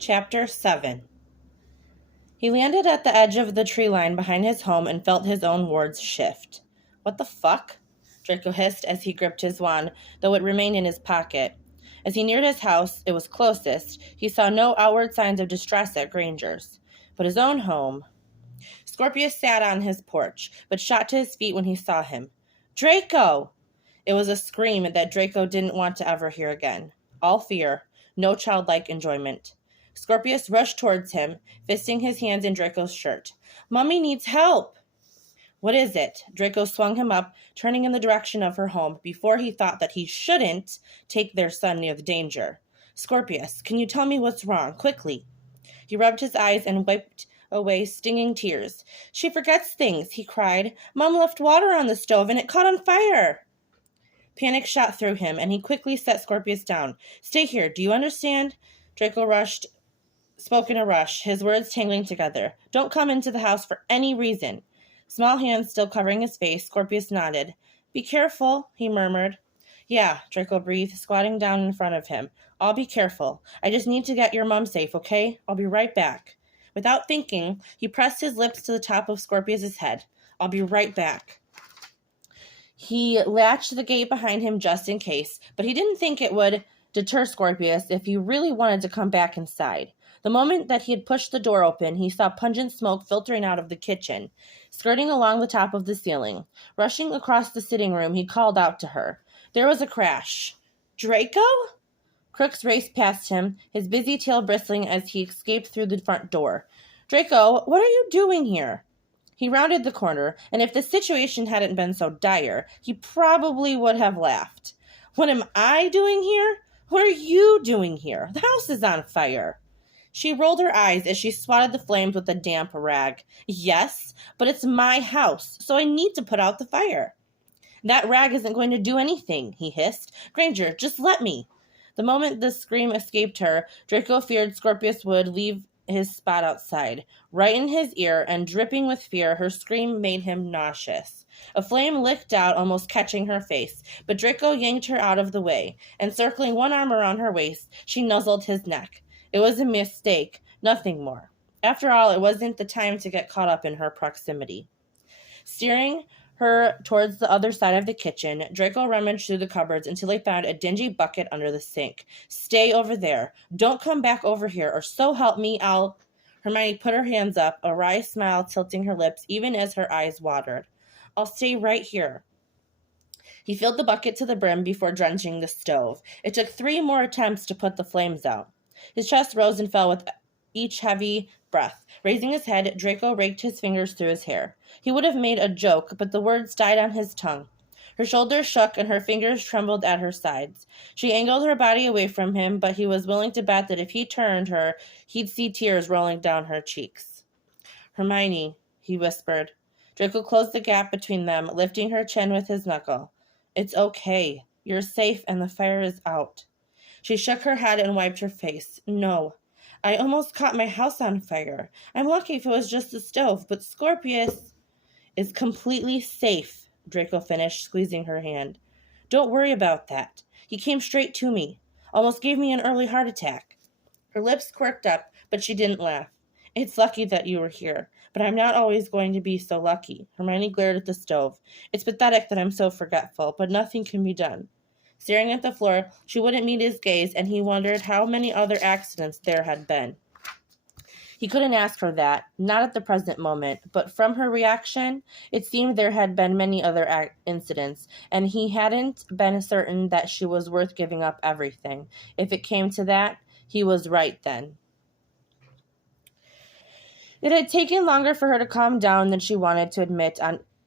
Chapter 7. He landed at the edge of the tree line behind his home and felt his own wards shift. "What the fuck?" Draco hissed as he gripped his wand, though it remained in his pocket. As he neared his house, it was closest, he saw no outward signs of distress at Granger's. But his own home... Scorpius sat on his porch, but shot to his feet when he saw him. "Draco!" It was a scream that Draco didn't want to ever hear again. All fear, no childlike enjoyment. Scorpius rushed towards him, fisting his hands in Draco's shirt. "Mummy needs help!" "What is it?" Draco swung him up, turning in the direction of her home before he thought that he shouldn't take their son near the danger. "Scorpius, can you tell me what's wrong? Quickly." He rubbed his eyes and wiped away stinging tears. "She forgets things," he cried. "Mom left water on the stove and it caught on fire." Panic shot through him, and he quickly set Scorpius down. "Stay here, do you understand?" Draco spoke in a rush, his words tangling together. "Don't come into the house for any reason." Small hands still covering his face, Scorpius nodded. "Be careful," he murmured. "Yeah," Draco breathed, squatting down in front of him. "I'll be careful. I just need to get your mom safe, okay? I'll be right back." Without thinking, he pressed his lips to the top of Scorpius's head. "I'll be right back." He latched the gate behind him just in case, but he didn't think it would deter Scorpius if he really wanted to come back inside. The moment that he had pushed the door open, he saw pungent smoke filtering out of the kitchen, skirting along the top of the ceiling. Rushing across the sitting room, he called out to her. There was a crash. "Draco?" Crooks raced past him, his busy tail bristling as he escaped through the front door. "Draco, what are you doing here?" He rounded the corner, and if the situation hadn't been so dire, he probably would have laughed. "What am I doing here? What are you doing here? The house is on fire." She rolled her eyes as she swatted the flames with a damp rag. "Yes, but it's my house, so I need to put out the fire." "That rag isn't going to do anything," he hissed. "Granger, just let me." The moment the scream escaped her, Draco feared Scorpius would leave his spot outside. Right in his ear, and dripping with fear, her scream made him nauseous. A flame licked out, almost catching her face, but Draco yanked her out of the way, and circling one arm around her waist, she nuzzled his neck. It was a mistake, nothing more. After all, it wasn't the time to get caught up in her proximity. Steering her towards the other side of the kitchen, Draco rummaged through the cupboards until he found a dingy bucket under the sink. "Stay over there. Don't come back over here, or so help me, I'll..." Hermione put her hands up, a wry smile tilting her lips even as her eyes watered. "I'll stay right here." He filled the bucket to the brim before drenching the stove. It took 3 more attempts to put the flames out. His chest rose and fell with each heavy breath. Raising his head, Draco raked his fingers through his hair. He would have made a joke, but the words died on his tongue. Her shoulders shook and her fingers trembled at her sides. She angled her body away from him, but he was willing to bet that if he turned her, he'd see tears rolling down her cheeks. "Hermione," he whispered. Draco closed the gap between them, lifting her chin with his knuckle. "It's okay. You're safe and the fire is out." She shook her head and wiped her face. "No. I almost caught my house on fire. I'm lucky if it was just the stove, but Scorpius is completely safe," Draco finished, squeezing her hand. "Don't worry about that. He came straight to me. Almost gave me an early heart attack." Her lips quirked up, but she didn't laugh. "It's lucky that you were here, but I'm not always going to be so lucky." Hermione glared at the stove. "It's pathetic that I'm so forgetful, but nothing can be done." Staring at the floor, she wouldn't meet his gaze, and he wondered how many other accidents there had been. He couldn't ask her that, not at the present moment, but from her reaction, it seemed there had been many other incidents, and he hadn't been certain that she was worth giving up everything. If it came to that, he was right then. It had taken longer for her to calm down than she wanted to admit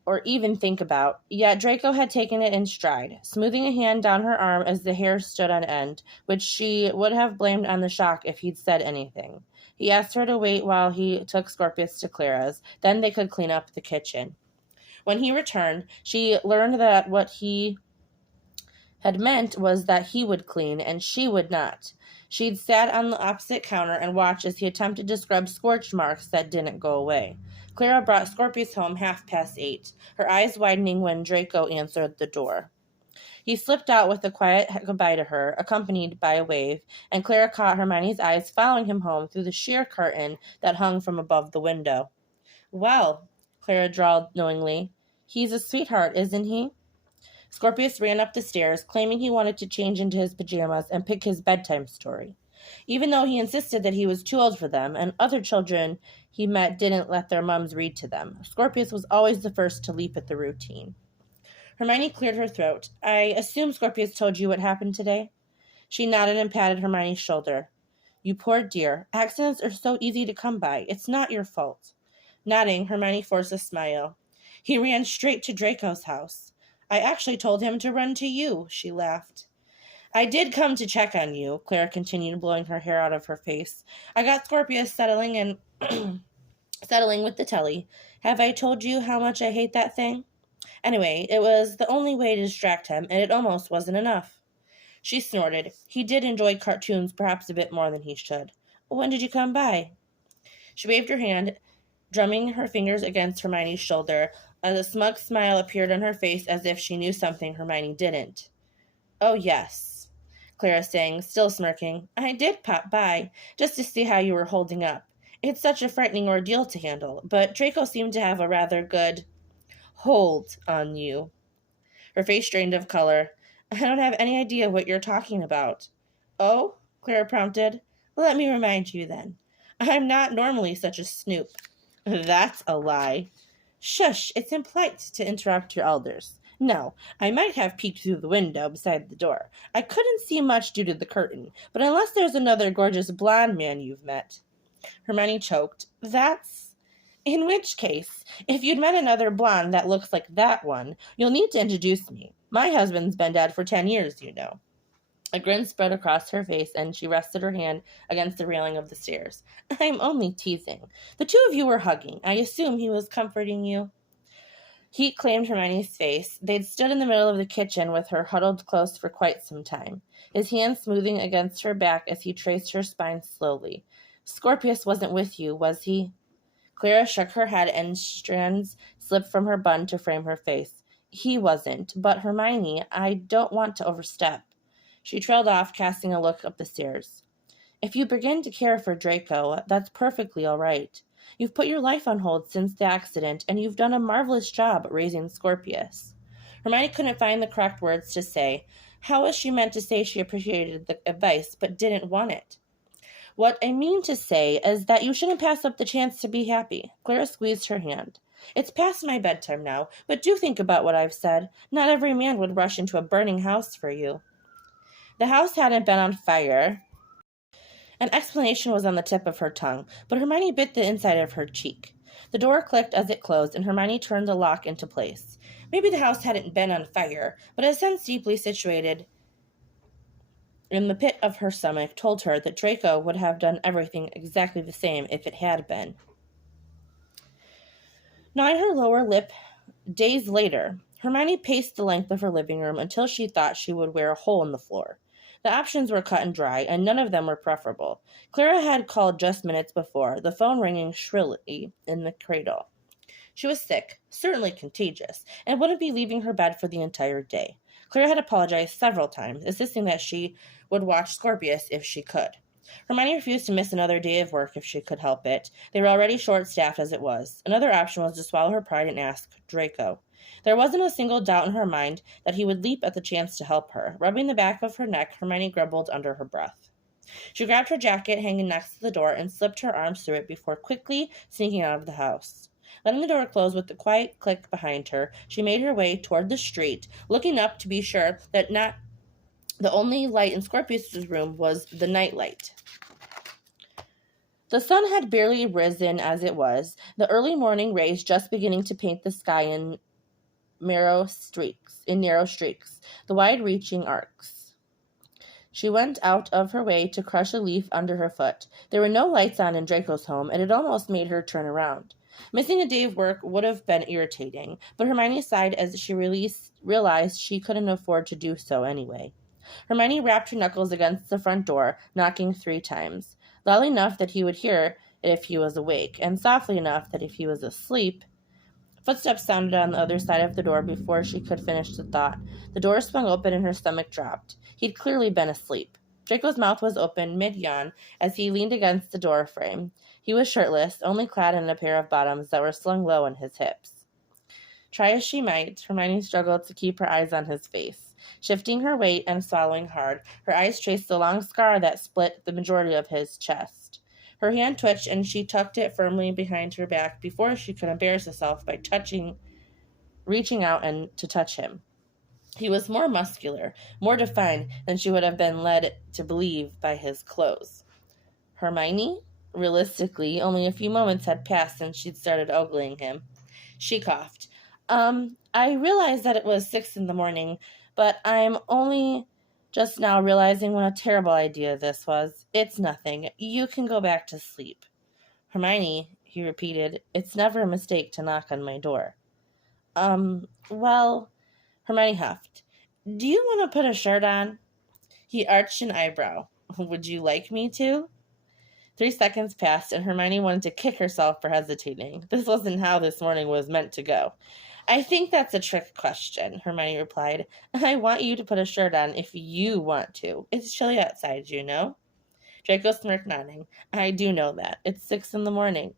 or even think about, yet Draco had taken it in stride, smoothing a hand down her arm as the hair stood on end, which she would have blamed on the shock if he'd said anything. He asked her to wait while he took Scorpius to Clara's, then they could clean up the kitchen. When he returned, she learned that what he had meant was that he would clean, and she would not. She'd sat on the opposite counter and watched as he attempted to scrub scorch marks that didn't go away. Clara brought Scorpius home 8:30, her eyes widening when Draco answered the door. He slipped out with a quiet goodbye to her, accompanied by a wave, and Clara caught Hermione's eyes following him home through the sheer curtain that hung from above the window. "Well," Clara drawled knowingly, "he's a sweetheart, isn't he?" Scorpius ran up the stairs, claiming he wanted to change into his pajamas and pick his bedtime story. Even though he insisted that he was too old for them, and other children he met didn't let their mums read to them, Scorpius was always the first to leap at the routine. Hermione cleared her throat. "I assume Scorpius told you what happened today?" She nodded and patted Hermione's shoulder. "You poor dear. Accidents are so easy to come by. It's not your fault." Nodding, Hermione forced a smile. "He ran straight to Draco's house. I actually told him to run to you," she laughed. "I did come to check on you," Clara continued, blowing her hair out of her face. "I got Scorpius settling with the telly. Have I told you how much I hate that thing? Anyway, it was the only way to distract him, and it almost wasn't enough." She snorted. He did enjoy cartoons perhaps a bit more than he should. "When did you come by?" She waved her hand, drumming her fingers against Hermione's shoulder. A smug smile appeared on her face as if she knew something Hermione didn't. "Oh, yes," Clara sang, still smirking. "I did pop by, just to see how you were holding up. It's such a frightening ordeal to handle, but Draco seemed to have a rather good hold on you." Her face drained of color. "I don't have any idea what you're talking about." "Oh?" Clara prompted. "Let me remind you, then. I'm not normally such a snoop." "That's a lie." "Shush, it's impolite to interrupt your elders. No, I might have peeked through the window beside the door. I couldn't see much due to the curtain, but unless there's another gorgeous blonde man you've met." Hermione choked. In which case, if you'd met another blonde that looks like that one, you'll need to introduce me. My husband's been dead for 10 years, you know." A grin spread across her face, and she rested her hand against the railing of the stairs. "I'm only teasing. The two of you were hugging. I assume he was comforting you." Heat claimed Hermione's face. They'd stood in the middle of the kitchen with her huddled close for quite some time, his hand smoothing against her back as he traced her spine slowly. "Scorpius wasn't with you, was he?" Clara shook her head, and strands slipped from her bun to frame her face. "He wasn't. But, Hermione, I don't want to overstep." She trailed off, casting a look up the stairs. "If you begin to care for Draco, that's perfectly all right. You've put your life on hold since the accident, and you've done a marvelous job raising Scorpius." Hermione couldn't find the correct words to say. How was she meant to say she appreciated the advice, but didn't want it? "What I mean to say is that you shouldn't pass up the chance to be happy." Clara squeezed her hand. "It's past my bedtime now, but do think about what I've said. Not every man would rush into a burning house for you." The house hadn't been on fire. An explanation was on the tip of her tongue, but Hermione bit the inside of her cheek. The door clicked as it closed, and Hermione turned the lock into place. Maybe the house hadn't been on fire, but a sense deeply situated in the pit of her stomach told her that Draco would have done everything exactly the same if it had been. Gnawing her lower lip days later, Hermione paced the length of her living room until she thought she would wear a hole in the floor. The options were cut and dry, and none of them were preferable. Clara had called just minutes before, the phone ringing shrilly in the cradle. She was sick, certainly contagious, and wouldn't be leaving her bed for the entire day. Clara had apologized several times, insisting that she would watch Scorpius if she could. Hermione refused to miss another day of work if she could help it. They were already short-staffed as it was. Another option was to swallow her pride and ask Draco. There wasn't a single doubt in her mind that he would leap at the chance to help her. Rubbing the back of her neck, Hermione grumbled under her breath. She grabbed her jacket hanging next to the door and slipped her arms through it before quickly sneaking out of the house. Letting the door close with a quiet click behind her, she made her way toward the street, looking up to be sure that not the only light in Scorpius' room was the night light. The sun had barely risen as it was, the early morning rays just beginning to paint the sky in narrow streaks, the wide-reaching arcs. She went out of her way to crush a leaf under her foot. There were no lights on in Draco's home, and it almost made her turn around. Missing a day of work would have been irritating, but Hermione sighed as she realized she couldn't afford to do so anyway. Hermione rapped her knuckles against the front door, knocking 3 times, loudly enough that he would hear it if he was awake, and softly enough that if he was asleep, Footsteps sounded on the other side of the door before she could finish the thought. The door swung open and her stomach dropped. He'd clearly been asleep. Draco's mouth was open, mid-yawn, as he leaned against the door frame. He was shirtless, only clad in a pair of bottoms that were slung low on his hips. Try as she might, Hermione struggled to keep her eyes on his face. Shifting her weight and swallowing hard, her eyes traced the long scar that split the majority of his chest. Her hand twitched, and she tucked it firmly behind her back before she could embarrass herself by reaching out and to touch him. He was more muscular, more defined than she would have been led to believe by his clothes. Hermione? Realistically, only a few moments had passed since she'd started ogling him. She coughed. I realized that it was 6 a.m, but I'm only just now realizing what a terrible idea this was. It's nothing. You can go back to sleep. Hermione, he repeated, it's never a mistake to knock on my door. Well, Hermione huffed. Do you want to put a shirt on? He arched an eyebrow. Would you like me to? 3 seconds passed, and Hermione wanted to kick herself for hesitating. This wasn't how this morning was meant to go. I think that's a trick question, Hermione replied. I want you to put a shirt on if you want to. It's chilly outside, you know. Draco smirked, nodding. I do know that. It's 6 a.m.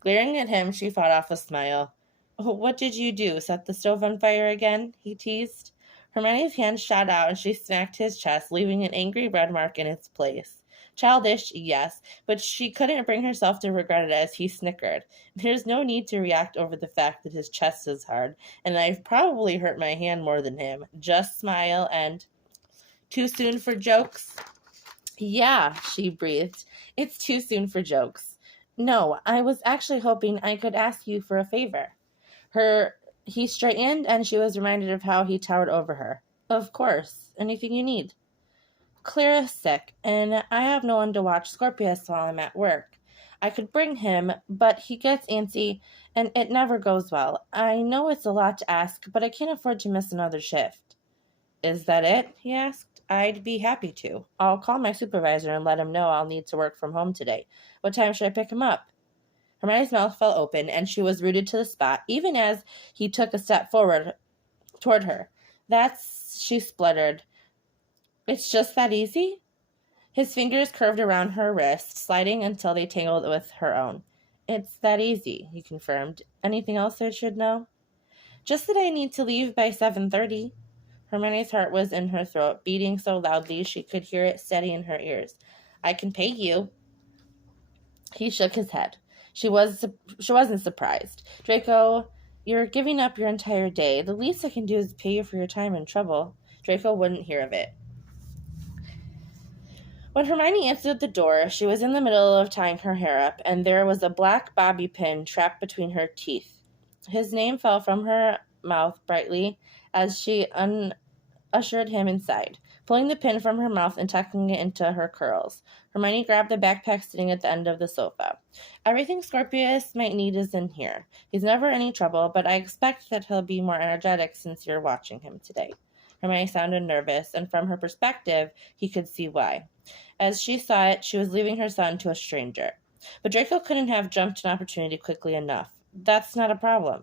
Glaring at him, she fought off a smile. What did you do? Set the stove on fire again? He teased. Hermione's hand shot out, and she smacked his chest, leaving an angry red mark in its place. Childish, yes, but she couldn't bring herself to regret it as he snickered. There's no need to react over the fact that his chest is hard, and I've probably hurt my hand more than him. Just smile and... Too soon for jokes? Yeah, she breathed. It's too soon for jokes. No, I was actually hoping I could ask you for a favor. He straightened, and she was reminded of how he towered over her. Of course. Anything you need. Clara's sick, and I have no one to watch Scorpius while I'm at work. I could bring him, but he gets antsy, and it never goes well. I know it's a lot to ask, but I can't afford to miss another shift. Is that it? He asked. I'd be happy to. I'll call my supervisor and let him know I'll need to work from home today. What time should I pick him up? Hermione's mouth fell open, and she was rooted to the spot, even as he took a step forward toward her. She spluttered. It's just that easy? His fingers curved around her wrist, sliding until they tangled with her own. It's that easy, he confirmed. Anything else I should know? Just that I need to leave by 7:30. Hermione's heart was in her throat, beating so loudly she could hear it steady in her ears. I can pay you. He shook his head. She wasn't surprised. Draco, you're giving up your entire day. The least I can do is pay you for your time and trouble. Draco wouldn't hear of it. When Hermione answered the door, she was in the middle of tying her hair up, and there was a black bobby pin trapped between her teeth. His name fell from her mouth brightly as she ushered him inside, pulling the pin from her mouth and tucking it into her curls. Hermione grabbed the backpack sitting at the end of the sofa. Everything Scorpius might need is in here. He's never any trouble, but I expect that he'll be more energetic since you're watching him today. Hermione sounded nervous, and from her perspective, he could see why. As she saw it, she was leaving her son to a stranger. But Draco couldn't have jumped an opportunity quickly enough. That's not a problem.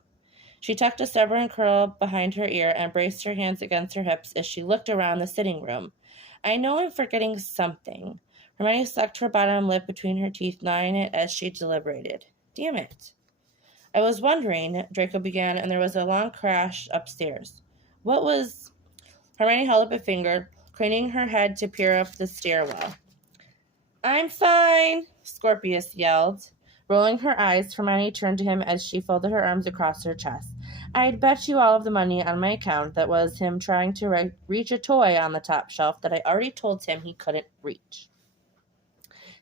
She tucked a stubborn curl behind her ear and braced her hands against her hips as she looked around the sitting room. I know I'm forgetting something. Hermione sucked her bottom lip between her teeth, gnawing it as she deliberated. Damn it. I was wondering, Draco began, and there was a long crash upstairs. What was... Hermione held up a finger, craning her head to peer up the stairwell. I'm fine, Scorpius yelled. Rolling her eyes, Hermione turned to him as she folded her arms across her chest. I'd bet you all of the money on my account that was him trying to reach a toy on the top shelf that I already told him he couldn't reach.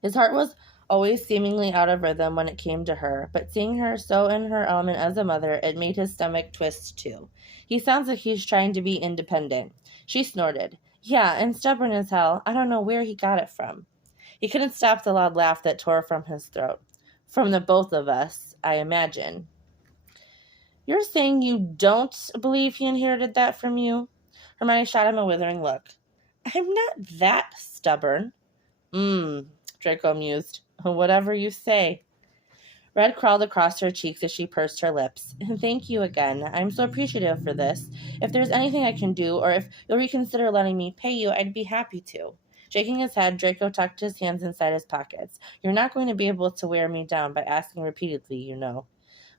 His heart was always seemingly out of rhythm when it came to her, but seeing her so in her element as a mother, it made his stomach twist too. He sounds like he's trying to be independent. She snorted. Yeah, and stubborn as hell. I don't know where he got it from. He couldn't stop the loud laugh that tore from his throat. From the both of us, I imagine. You're saying you don't believe he inherited that from you? Hermione shot him a withering look. I'm not that stubborn. Draco mused. Whatever you say. Red crawled across her cheeks as she pursed her lips. Thank you again. I'm so appreciative for this. If there's anything I can do, or if you'll reconsider letting me pay you, I'd be happy to. Shaking his head, Draco tucked his hands inside his pockets. You're not going to be able to wear me down by asking repeatedly, you know.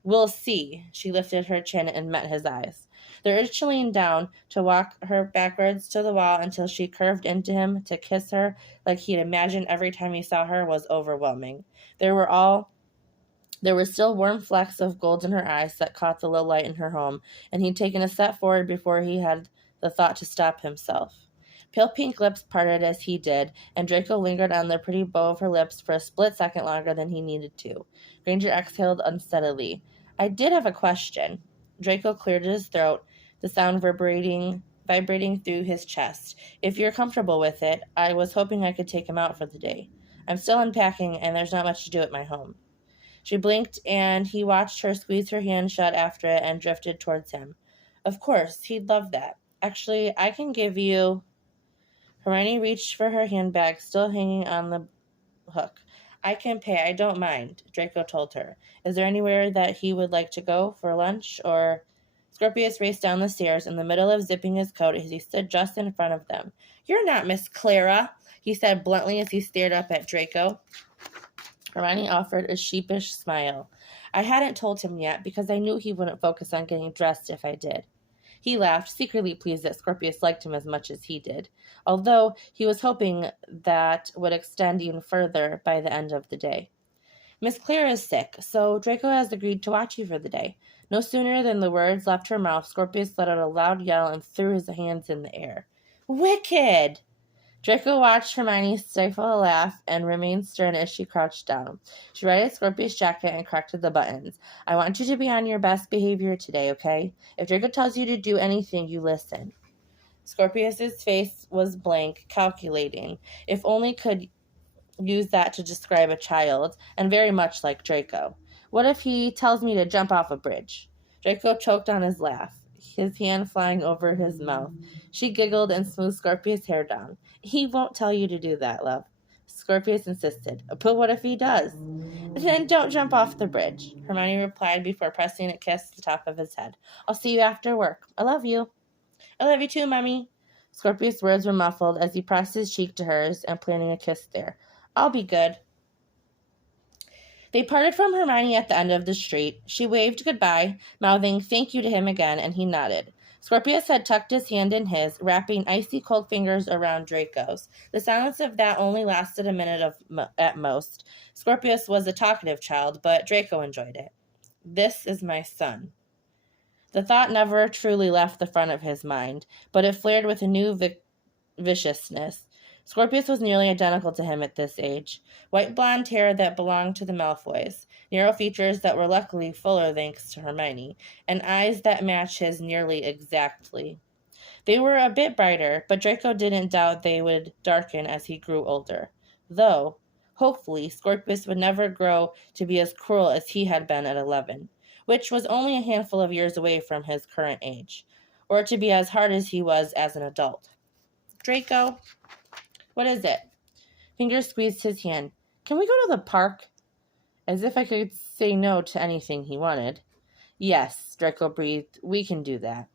We'll see. She lifted her chin and met his eyes. The urge to lean down, to walk her backwards to the wall until she curved into him, to kiss her like he'd imagined every time he saw her, was overwhelming. There were still warm flecks of gold in her eyes that caught the low light in her home, and he'd taken a step forward before he had the thought to stop himself. Pale pink lips parted as he did, and Draco lingered on the pretty bow of her lips for a split second longer than he needed to. Granger exhaled unsteadily. I did have a question. Draco cleared his throat, the sound vibrating through his chest. If you're comfortable with it, I was hoping I could take him out for the day. I'm still unpacking, and there's not much to do at my home. She blinked, and he watched her squeeze her hand shut after it and drifted towards him. Of course, he'd love that. Actually, I can give you... Hermione reached for her handbag, still hanging on the hook. I can pay, I don't mind, Draco told her. Is there anywhere that he would like to go for lunch, or... Scorpius raced down the stairs in the middle of zipping his coat as he stood just in front of them. You're not Miss Clara, he said bluntly as he stared up at Draco. Hermione offered a sheepish smile. I hadn't told him yet because I knew he wouldn't focus on getting dressed if I did. He laughed, secretly pleased that Scorpius liked him as much as he did, although he was hoping that would extend even further by the end of the day. Miss Clara is sick, so Draco has agreed to watch you for the day. No sooner than the words left her mouth, Scorpius let out a loud yell and threw his hands in the air. Wicked! Draco watched Hermione stifle a laugh and remain stern as she crouched down. She righted Scorpius' jacket and corrected the buttons. I want you to be on your best behavior today, okay? If Draco tells you to do anything, you listen. Scorpius's face was blank, calculating. If only could use that to describe a child, and very much like Draco. What if he tells me to jump off a bridge? Draco choked on his laugh, his hand flying over his mouth. She giggled and smoothed Scorpius' hair down. He won't tell you to do that, love. Scorpius insisted. But what if he does? Then don't jump off the bridge, Hermione replied before pressing a kiss to the top of his head. I'll see you after work. I love you. I love you too, Mummy. Scorpius' words were muffled as he pressed his cheek to hers and planting a kiss there. I'll be good. They parted from Hermione at the end of the street. She waved goodbye, mouthing thank you to him again, and he nodded. Scorpius had tucked his hand in his, wrapping icy cold fingers around Draco's. The silence of that only lasted a minute at most. Scorpius was a talkative child, but Draco enjoyed it. This is my son. The thought never truly left the front of his mind, but it flared with a new viciousness. Scorpius was nearly identical to him at this age. White blonde hair that belonged to the Malfoys, narrow features that were luckily fuller thanks to Hermione, and eyes that matched his nearly exactly. They were a bit brighter, but Draco didn't doubt they would darken as he grew older. Though, hopefully, Scorpius would never grow to be as cruel as he had been at 11, which was only a handful of years away from his current age, or to be as hard as he was as an adult. Draco... What is it? Fingers squeezed his hand. Can we go to the park? As if I could say no to anything he wanted. Yes, Draco breathed. We can do that.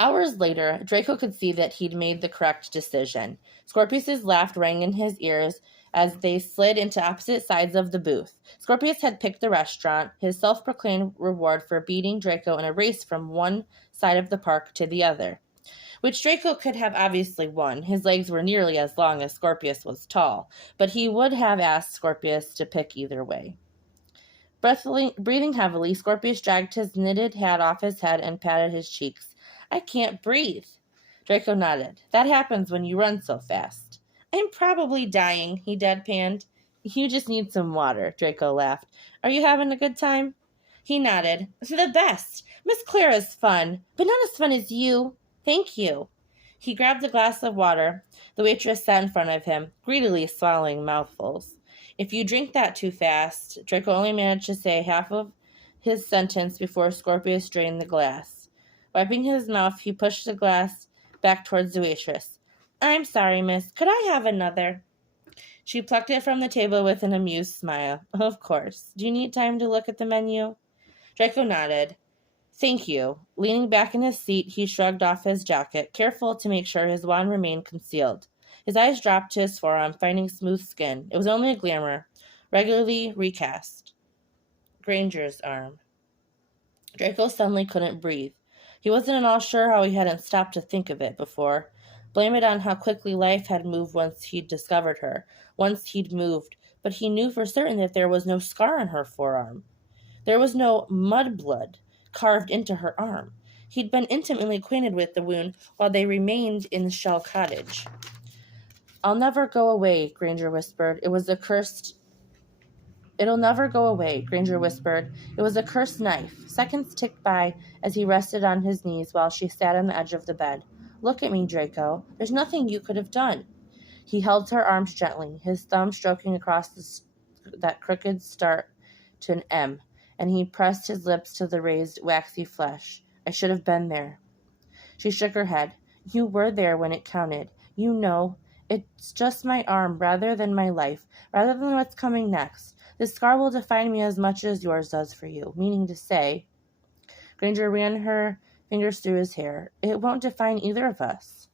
Hours later, Draco could see that he'd made the correct decision. Scorpius's laugh rang in his ears as they slid into opposite sides of the booth. Scorpius had picked the restaurant, his self-proclaimed reward for beating Draco in a race from one side of the park to the other, which Draco could have obviously won. His legs were nearly as long as Scorpius was tall, but he would have asked Scorpius to pick either way. Breathing heavily, Scorpius dragged his knitted hat off his head and patted his cheeks. I can't breathe. Draco nodded. That happens when you run so fast. I'm probably dying, he deadpanned. You just need some water, Draco laughed. Are you having a good time? He nodded. The best. Miss Clara's fun, but not as fun as you. Thank you. He grabbed a glass of water. The waitress sat in front of him, greedily swallowing mouthfuls. If you drink that too fast, Draco only managed to say half of his sentence before Scorpius drained the glass. Wiping his mouth, he pushed the glass back towards the waitress. I'm sorry, miss. Could I have another? She plucked it from the table with an amused smile. Of course. Do you need time to look at the menu? Draco nodded. Thank you. Leaning back in his seat, he shrugged off his jacket, careful to make sure his wand remained concealed. His eyes dropped to his forearm, finding smooth skin. It was only a glamour, regularly recast. Granger's arm. Draco suddenly couldn't breathe. He wasn't at all sure how he hadn't stopped to think of it before. Blame it on how quickly life had moved once he'd discovered her, once he'd moved, but he knew for certain that there was no scar on her forearm. There was no mudblood carved into her arm. He'd been intimately acquainted with the wound while they remained in the Shell cottage. I'll never go away, Granger whispered. It'll never go away, Granger whispered. It was a cursed knife. Seconds ticked by as he rested on his knees while she sat on the edge of the bed. Look at me, Draco. There's nothing you could have done. He held her arms gently, his thumb stroking across that crooked start to an M, and he pressed his lips to the raised, waxy flesh. I should have been there. She shook her head. You were there when it counted. You know. It's just my arm rather than my life, rather than what's coming next. This scar will define me as much as yours does for you, meaning to say, Granger ran her fingers through his hair, it won't define either of us.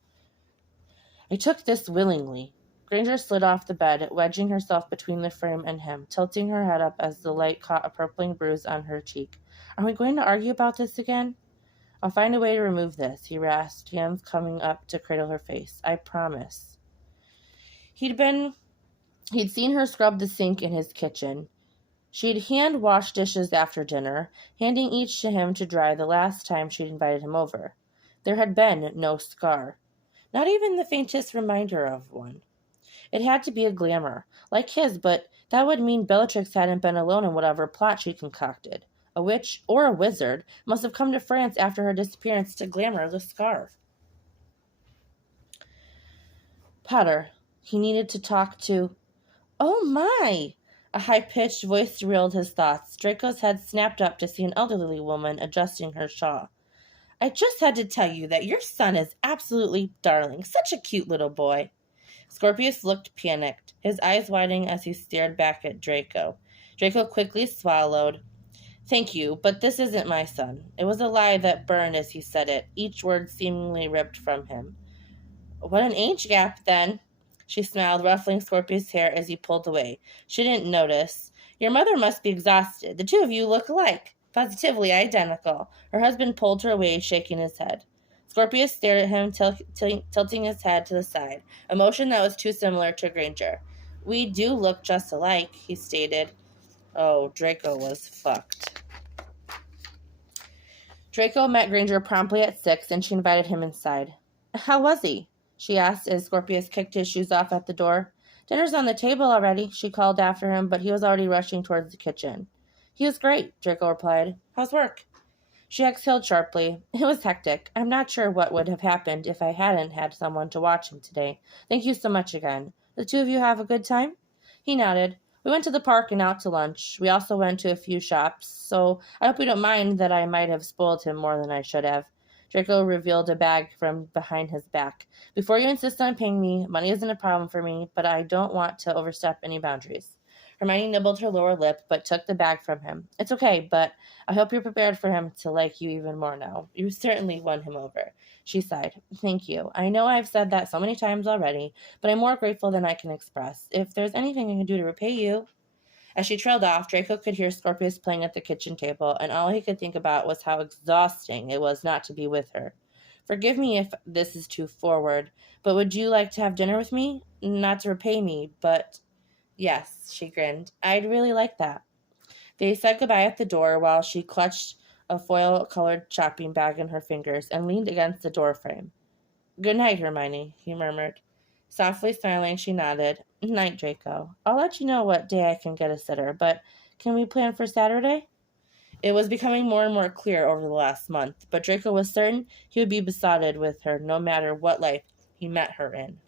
I took this willingly. Granger slid off the bed, wedging herself between the frame and him, tilting her head up as the light caught a purpling bruise on her cheek. Are we going to argue about this again? I'll find a way to remove this, he rasped, hands coming up to cradle her face. I promise. He'd seen her scrub the sink in his kitchen. She'd hand-washed dishes after dinner, handing each to him to dry the last time she'd invited him over. There had been no scar. Not even the faintest reminder of one. It had to be a glamour, like his, but that would mean Bellatrix hadn't been alone in whatever plot she concocted. A witch, or a wizard, must have come to France after her disappearance to glamour the scar. Potter. He needed to talk to... Oh my! A high-pitched voice derailed his thoughts. Draco's head snapped up to see an elderly woman adjusting her shawl. I just had to tell you that your son is absolutely darling. Such a cute little boy. Scorpius looked panicked, his eyes widening as he stared back at Draco. Draco quickly swallowed. Thank you, but this isn't my son. It was a lie that burned as he said it, each word seemingly ripped from him. What an age gap, then. She smiled, ruffling Scorpius' hair as he pulled away. She didn't notice. Your mother must be exhausted. The two of you look alike. Positively identical. Her husband pulled her away, shaking his head. Scorpius stared at him, tilting his head to the side, a motion that was too similar to Granger. We do look just alike, he stated. Oh, Draco was fucked. Draco met Granger promptly at 6, and she invited him inside. How was he? She asked as Scorpius kicked his shoes off at the door. Dinner's on the table already, she called after him, but he was already rushing towards the kitchen. He was great, Draco replied. How's work? She exhaled sharply. It was hectic. I'm not sure what would have happened if I hadn't had someone to watch him today. Thank you so much again. The two of you have a good time? He nodded. We went to the park and out to lunch. We also went to a few shops, so I hope you don't mind that I might have spoiled him more than I should have. Draco revealed a bag from behind his back. Before you insist on paying me, money isn't a problem for me, but I don't want to overstep any boundaries. Hermione nibbled her lower lip, but took the bag from him. It's okay, but I hope you're prepared for him to like you even more now. You certainly won him over. She sighed. Thank you. I know I've said that so many times already, but I'm more grateful than I can express. If there's anything I can do to repay you... As she trailed off, Draco could hear Scorpius playing at the kitchen table, and all he could think about was how exhausting it was not to be with her. Forgive me if this is too forward, but would you like to have dinner with me? Not to repay me, but... Yes, she grinned. I'd really like that. They said goodbye at the door while she clutched a foil-colored shopping bag in her fingers and leaned against the doorframe. Good night, Hermione, he murmured. Softly smiling, she nodded. Night, Draco. I'll let you know what day I can get a sitter, but can we plan for Saturday? It was becoming more and more clear over the last month, but Draco was certain he would be besotted with her no matter what life he met her in.